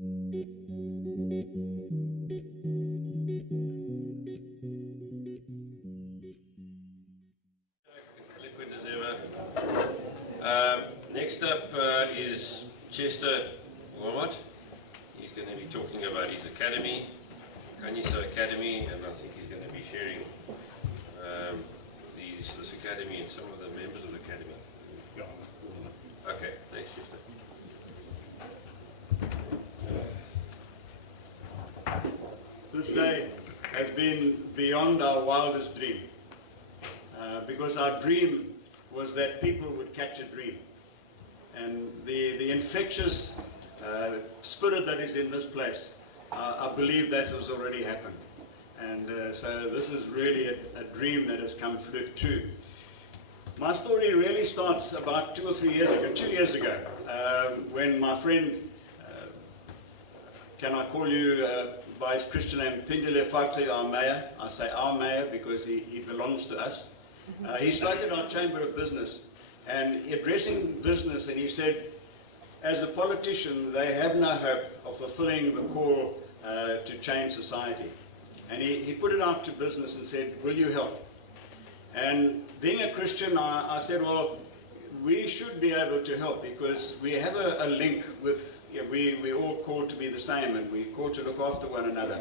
Liquid as ever. Next up is Chester Wilmot. He's going to be talking about his academy, Kanisa Academy, and I think he's going to be sharing this academy and some of the members of the academy. Okay, thanks, Chester. This day has been beyond our wildest dream, because our dream was that people would catch a dream. And the infectious spirit that is in this place, I believe that has already happened. And so this is really a dream that has come true. My story really starts about 2 or 3 years ago, 2 years ago, when my friend, can I call you by his Christian name, Pindile Fakli, our mayor. I say our mayor because he belongs to us. He spoke at our Chamber of Business, and addressing business, and he said, as a politician, they have no hope of fulfilling the call to change society. And he put it out to business and said, will you help? And being a Christian, I said, well, we should be able to help because we have a link with, we're all called to be the same, and we're called to look after one another.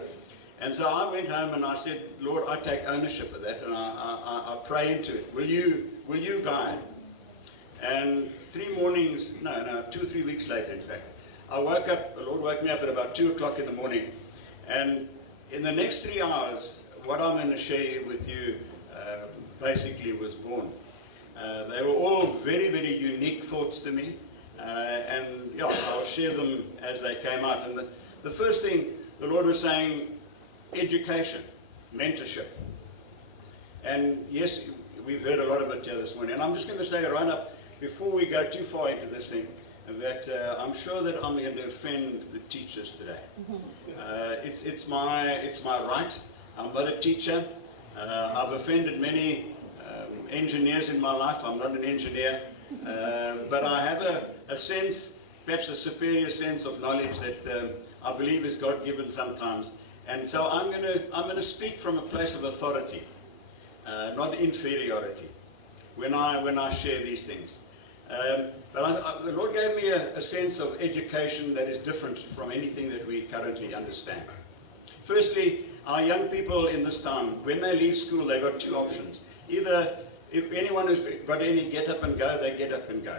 And so I went home and I said, Lord, I take ownership of that, and I pray into it. Will you guide? And 2 or 3 weeks later, in fact, I woke up, the Lord woke me up at about 2 o'clock in the morning. And in the next 3 hours, what I'm going to share with you basically was born. They were all very, very unique thoughts to me. And yeah, I'll share them as they came out. And the first thing the Lord was saying, education, mentorship. And yes, we've heard a lot of it here this morning. And I'm just going to say right up, before we go too far into this thing, that I'm sure that I'm going to offend the teachers today. It's my right. I'm not a teacher. I've offended many engineers in my life. I'm not an engineer. But I have a sense, perhaps a superior sense of knowledge that I believe is God-given sometimes. And so I'm going to speak from a place of authority, not inferiority, when I share these things. But the Lord gave me a sense of education that is different from anything that we currently understand. Firstly, our young people in this town, when they leave school, they've got 2 options. Either, if anyone who's got any get up and go, they get up and go.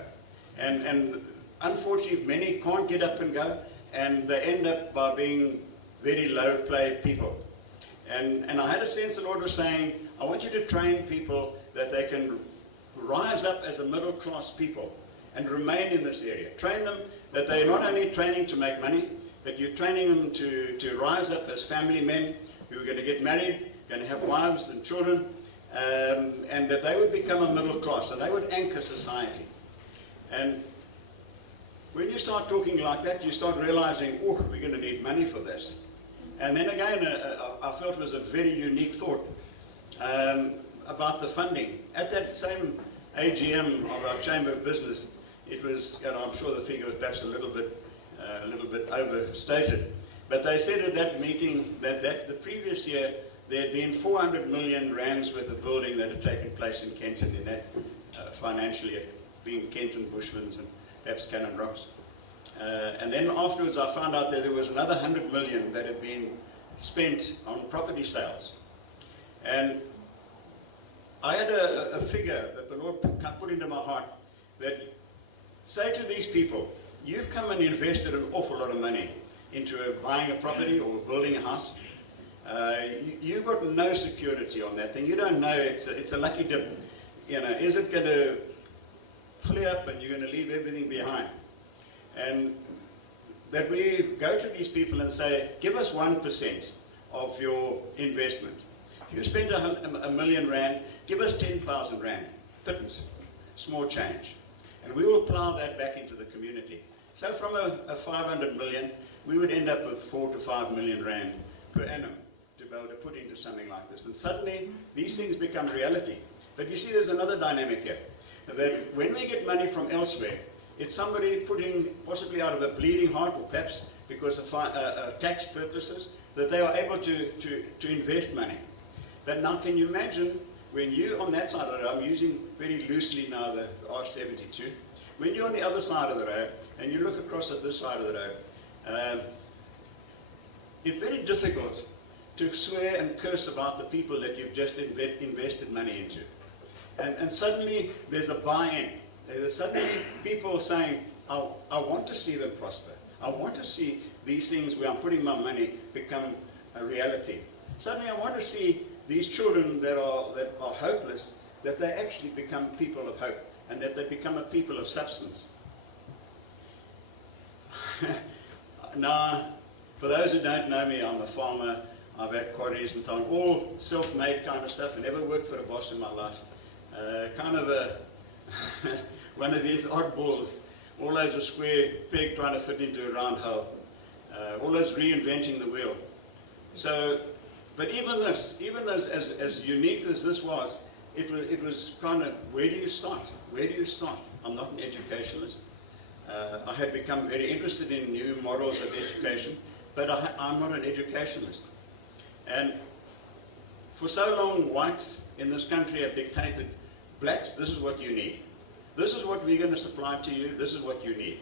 And unfortunately, many can't get up and go, and they end up by being very low-paid people. And I had a sense the Lord was saying, I want you to train people that they can rise up as a middle-class people and remain in this area. Train them that they're not only training to make money, but you're training them to rise up as family men who are going to get married, going to have wives and children, and that they would become a middle class and they would anchor society. And when you start talking like that, you start realizing, oh, we're going to need money for this. And then again, I felt it was a very unique thought about the funding. At that same AGM of our Chamber of Business, it was, and I'm sure the figure was perhaps a little bit overstated, but they said at that meeting that the previous year there had been 400 million rands worth of building that had taken place in Kenton in that financial year, being Kenton, Bushmans, and perhaps Cannon Rocks. And then afterwards I found out that there was another 100 million that had been spent on property sales. And I had a figure that the Lord put into my heart that say to these people, you've come and invested an awful lot of money into buying a property or building a house. You've got no security on that thing. You don't know, it's a lucky dip. You know, is it going to flare up and you're going to leave everything behind? And that we go to these people and say, give us 1% of your investment. If you spend a million rand, give us 10,000 rand, pittance, small change. And we will plow that back into the community. So from a 500 million, we would end up with 4 to 5 million rand per annum to be able to put into something like this. And suddenly, these things become reality. But you see, there's another dynamic here, that when we get money from elsewhere, It's somebody putting, possibly out of a bleeding heart, or perhaps because of tax purposes, that they are able to invest money. But now can you imagine when you're on that side of the road, I'm using very loosely now the R72, when you're on the other side of the road and you look across at this side of the road, it's very difficult to swear and curse about the people that you've just invested money into. And suddenly there's a buy-in. There's suddenly people saying, I want to see them prosper. I want to see these things where I'm putting my money become a reality. Suddenly I want to see these children that are hopeless, that they actually become people of hope, and that they become a people of substance. Now, for those who don't know me, I'm a farmer, I've had quarries and so on, all self-made kind of stuff. I never worked for a boss in my life. Kind of one of these oddballs, always a square peg trying to fit into a round hole, always reinventing the wheel. So, but even this, even as unique as this was, it was kind of, where do you start? Where do you start? I'm not an educationalist. I had become very interested in new models of education, but I'm not an educationalist. And for so long, whites in this country have dictated, blacks, this is what you need. This is what we're going to supply to you, this is what you need.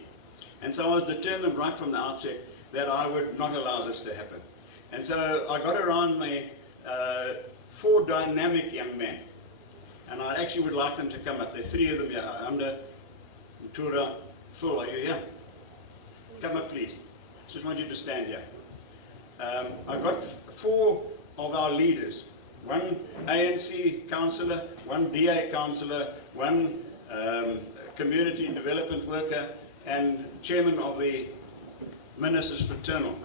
And so I was determined right from the outset that I would not allow this to happen. And so I got around me 4 dynamic young men. And I actually would like them to come up. There are 3 of them here. Amda, Mtura, Phil, are you here? Come up, please. Just want you to stand here. I got 4 of our leaders. 1 ANC councillor, 1 DA councillor, 1 community development worker, and chairman of the Ministers Fraternal.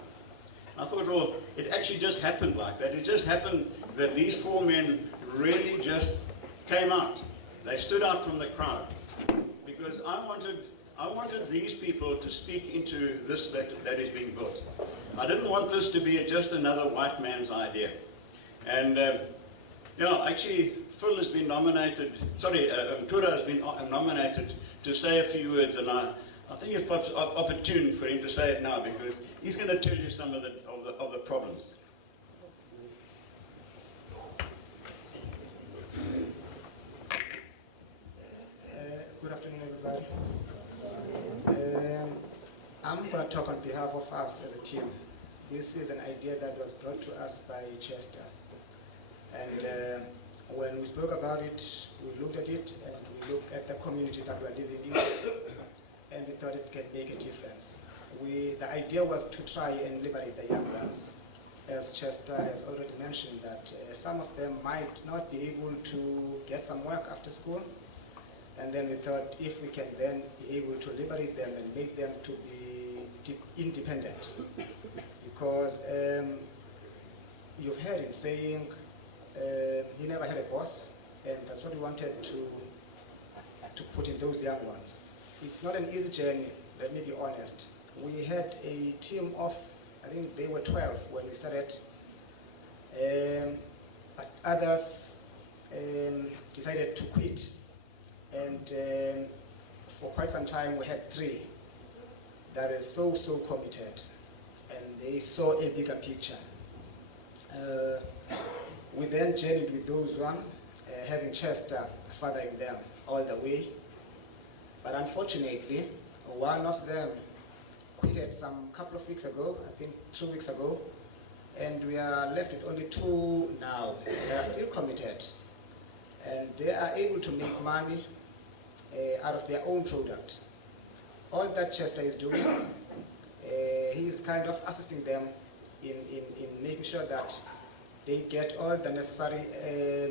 I thought, well, it actually just happened like that. It just happened that these 4 men really just came out. They stood out from the crowd because I wanted these people to speak into this that is being built. I didn't want this to be just another white man's idea. And actually, Phil has been nominated, Tura has been nominated to say a few words, and I think it's opportune for him to say it now because he's going to tell you some of the problems. Good afternoon, everybody. I'm going to talk on behalf of us as a team. This is an idea that was brought to us by Chester. And when we spoke about it, we looked at it and we looked at the community that we're living in, and we thought it could make a difference. The idea was to try and liberate the young ones. As Chester has already mentioned, that some of them might not be able to get some work after school. And then we thought if we can then be able to liberate them and make them to be independent. Because you've heard him saying he never had a boss, and that's what we wanted to put in those young ones. It's not an easy journey, let me be honest. We had a team of, I think they were 12 when we started, but others decided to quit. And for quite some time we had 3 that are so committed, and they saw a bigger picture. We then journeyed with those one, having Chester fathering them all the way. But unfortunately, one of them quitted some couple of weeks ago, I think 2 weeks ago, and we are left with only 2 now that are still committed. And they are able to make money out of their own product. All that Chester is doing, he is kind of assisting them in making sure that they get all the necessary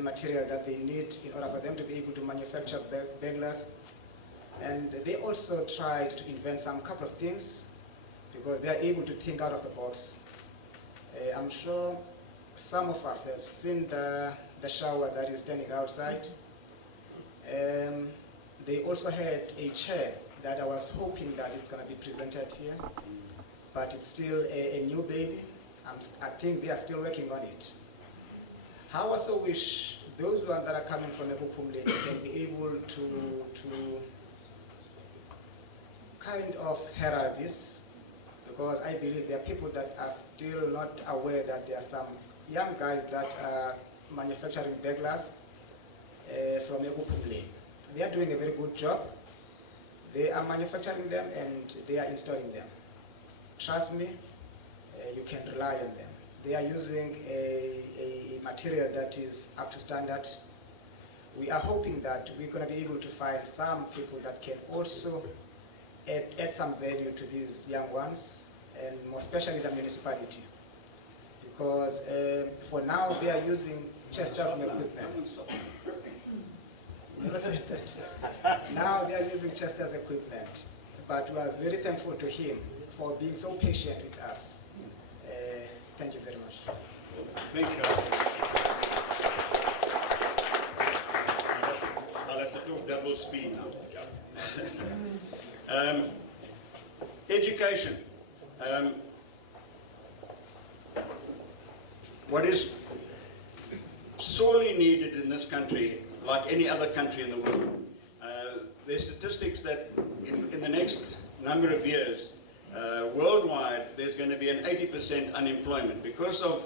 material that they need in order for them to be able to manufacture banglers. And they also tried to invent some couple of things because they are able to think out of the box. I'm sure some of us have seen the shower that is standing outside. They also had a chair that I was hoping that it's going to be presented here, but it's still a new baby. I think they are still working on it. I also wish those ones that are coming from Epupumle can be able to kind of herald this, because I believe there are people that are still not aware that there are some young guys that are manufacturing beglars from Ekupumle. They are doing a very good job. They are manufacturing them and they are installing them. Trust me, you can rely on them. They are using a material that is up to standard. We are hoping that we're going to be able to find some people that can also add some value to these young ones, and more especially the municipality. Because for now they are using Chester's equipment. Never said that. Now they are using Chester's equipment. But we are very thankful to him for being so patient with us. Thank you very much. Thanks, guys. I'll have to talk double speed now. Education. What is sorely needed in this country, like any other country in the world, there's statistics that in the next number of years, worldwide, there's going to be an 80% unemployment because of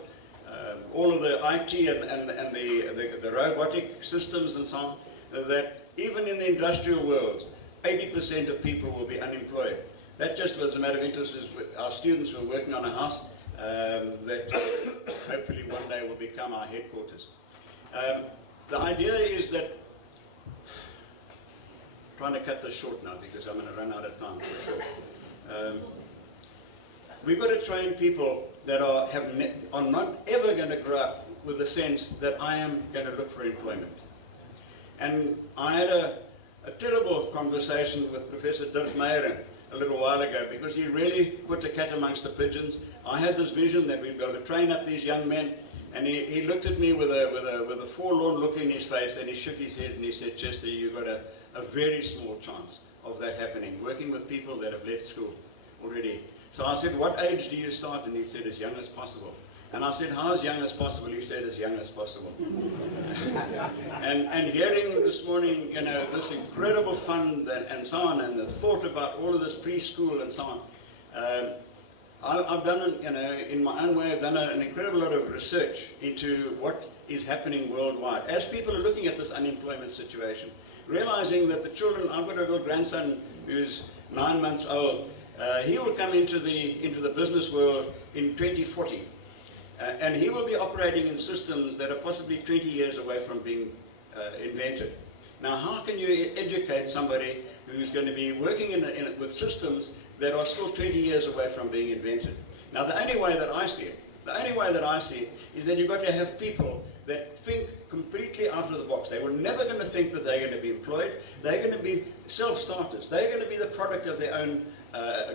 all of the IT and the robotic systems and so on, that even in the industrial world, 80% of people will be unemployed. That just was a matter of interest. Our students were working on a house that hopefully one day will become our headquarters. The idea is that, trying to cut this short now because I'm going to run out of time for sure. We've got to train people that are not ever going to grow up with the sense that I am going to look for employment. And I had a terrible conversation with Professor Dirk Meyeren a little while ago because he really put the cat amongst the pigeons. I had this vision that we'd be able to train up these young men, and he looked at me with a forlorn look in his face, and he shook his head and he said, Chester, you've got a very small chance of that happening, working with people that have left school already. So I said, what age do you start? And he said, as young as possible. And I said, how as young as possible? He said, as young as possible. and hearing this morning, you know, this incredible fund and so on, and the thought about all of this preschool and so on, I've done, you know, in my own way, I've done an incredible lot of research into what is happening worldwide. As people are looking at this unemployment situation, realizing that the children, I've got a little grandson who's 9 months old, he will come into the business world in 2040. And he will be operating in systems that are possibly 20 years away from being invented. Now, how can you educate somebody who's going to be working with systems that are still 20 years away from being invented? Now, the only way that I see it is that you've got to have people that think completely out of the box. They were never going to think that they're going to be employed. They're going to be self-starters. They're going to be the product of their own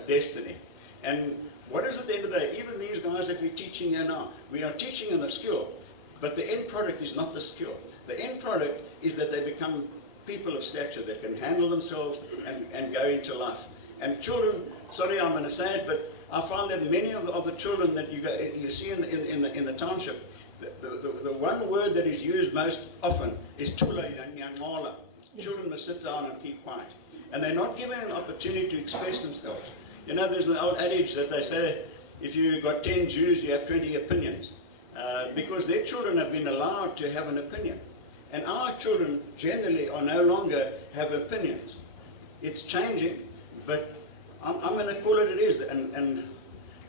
destiny. And what is at the end of the day? Even these guys that we're teaching here now, we are teaching them a skill, but the end product is not the skill. The end product is that they become people of stature that can handle themselves and go into life. And children, sorry I'm going to say it, but I found that many of the children that you see in the township, the one word that is used most often is tula yangala. Children must sit down and keep quiet. And they're not given an opportunity to express themselves. You know, there's an old adage that they say, if you've got 10 Jews, you have 20 opinions. Because their children have been allowed to have an opinion. And our children generally are no longer have opinions. It's changing, but I'm going to call it is. And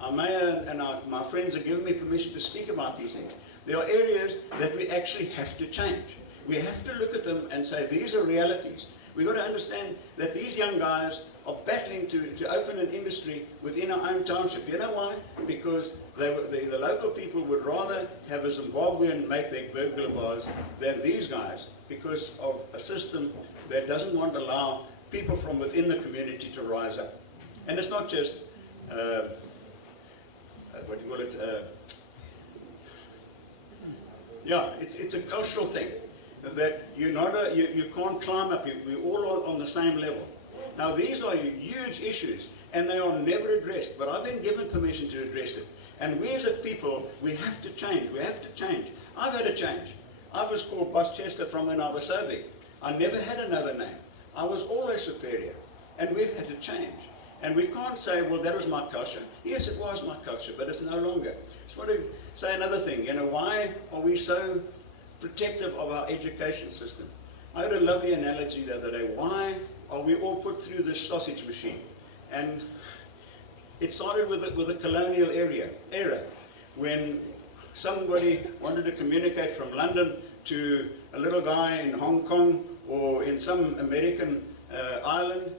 our mayor and my friends have given me permission to speak about these things. There are areas that we actually have to change. We have to look at them and say, these are realities. We've got to understand that these young guys are battling to open an industry within our own township. You know why? Because the local people would rather have a Zimbabwean make their burglar bars than these guys, because of a system that doesn't want to allow people from within the community to rise up. And it's not just, what do you call it? Yeah, it's a cultural thing. That you can't climb up, we're all on the same level. Now these are huge issues and they are never addressed, but I've been given permission to address it. And we as a people, we have to change, I've had to change. I was called Boss Chester from when I was so big. I never had another name. I was always superior, and we've had to change. And we can't say, well, that was my culture. Yes, it was my culture, but it's no longer. I just want to say another thing. Why are we so protective of our education system? I had a lovely analogy the other day. Why are we all put through this sausage machine? And it started with the colonial era, when somebody wanted to communicate from London to a little guy in Hong Kong or in some American island.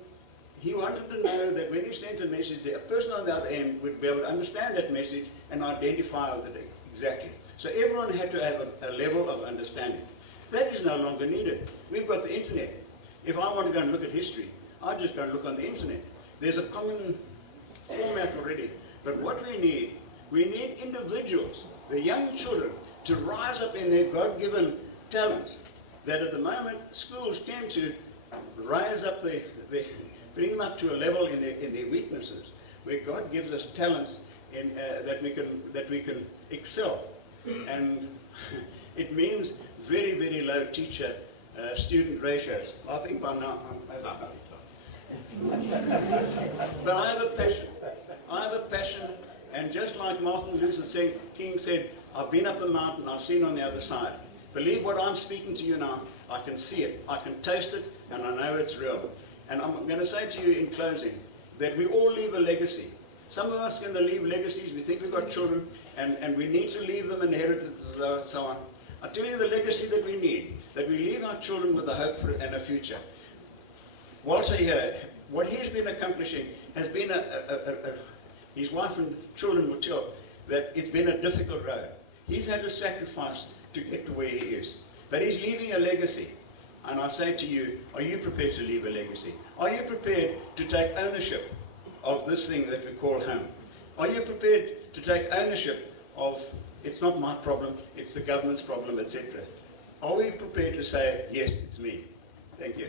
He wanted to know that when he sent a message, a person on the other end would be able to understand that message and identify with it exactly. So everyone had to have a level of understanding. That is no longer needed. We've got the internet. If I want to go and look at history, I just go and look on the internet. There's a common format already. But what we need individuals, the young children, to rise up in their God-given talents. That at the moment, schools tend to rise up bring them up to a level in their weaknesses, where God gives us talents that we can excel. And it means very, very low teacher-student ratios. I think by now but I have a passion. I have a passion, and just like Martin Luther King said, I've been up the mountain, I've seen on the other side. Believe what I'm speaking to you now. I can see it, I can taste it, and I know it's real. And I'm going to say to you in closing that we all leave a legacy. Some of us are going to leave legacies. We think we've got children, and we need to leave them inheritances and so on. I'll tell you the legacy that we need, that we leave our children with a hope and a future. Walter here, what he's been accomplishing has been his wife and children will tell that it's been a difficult road. He's had to sacrifice to get to where he is. But he's leaving a legacy. And I say to you, are you prepared to leave a legacy? Are you prepared to take ownership of this thing that we call home? Are you prepared to take ownership of, it's not my problem, it's the government's problem, etc.? Are we prepared to say, yes, it's me? Thank you.